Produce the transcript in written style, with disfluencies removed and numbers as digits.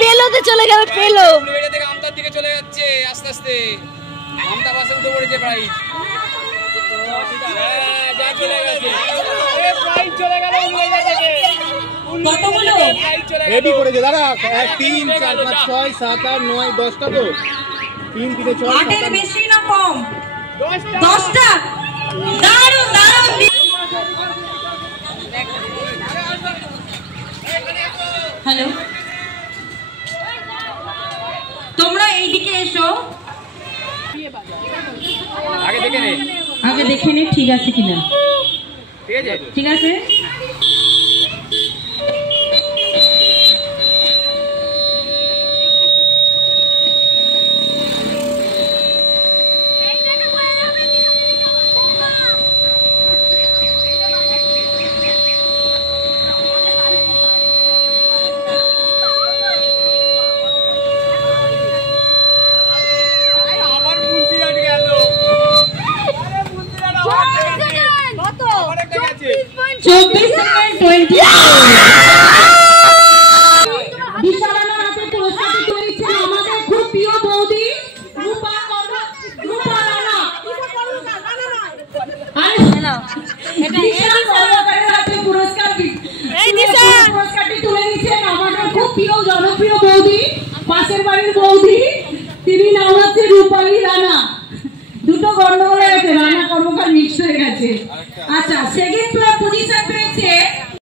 পেলোতে চলে গেল, পেলো উলুবেড়িয়া থেকে আমতার দিকে চলে যাচ্ছে আস্তে আস্তে। আমতা বাসে উঠে পড়েছে প্রাইজ। যা চলে গেছে প্রাইজ চলে গেল উলুবেড়িয়া থেকে। কতগুলো রেডি করেছে দাদা? 1 3 4 5 6 7 8 9 10টা তো 3 3 6 7 8 বেশি না কম? 10টা। দারুণ দারুণ। হ্যালো, তোমরা এইদিকে এসো। আগে দেখে নে, আগে দেখে নে ঠিক আছে কিনা। ঠিক আছে ঠিক আছে। জনপ্রিয় বৌদি, পাশের বাড়ির বৌদি, তিনি নাম হচ্ছে রূপালী রানা। দুটো গন্ডগোল হয়ে গেছে, রানা কর্মকার মিক্স হয়ে গেছে। আচ্ছা, সেকেন্ড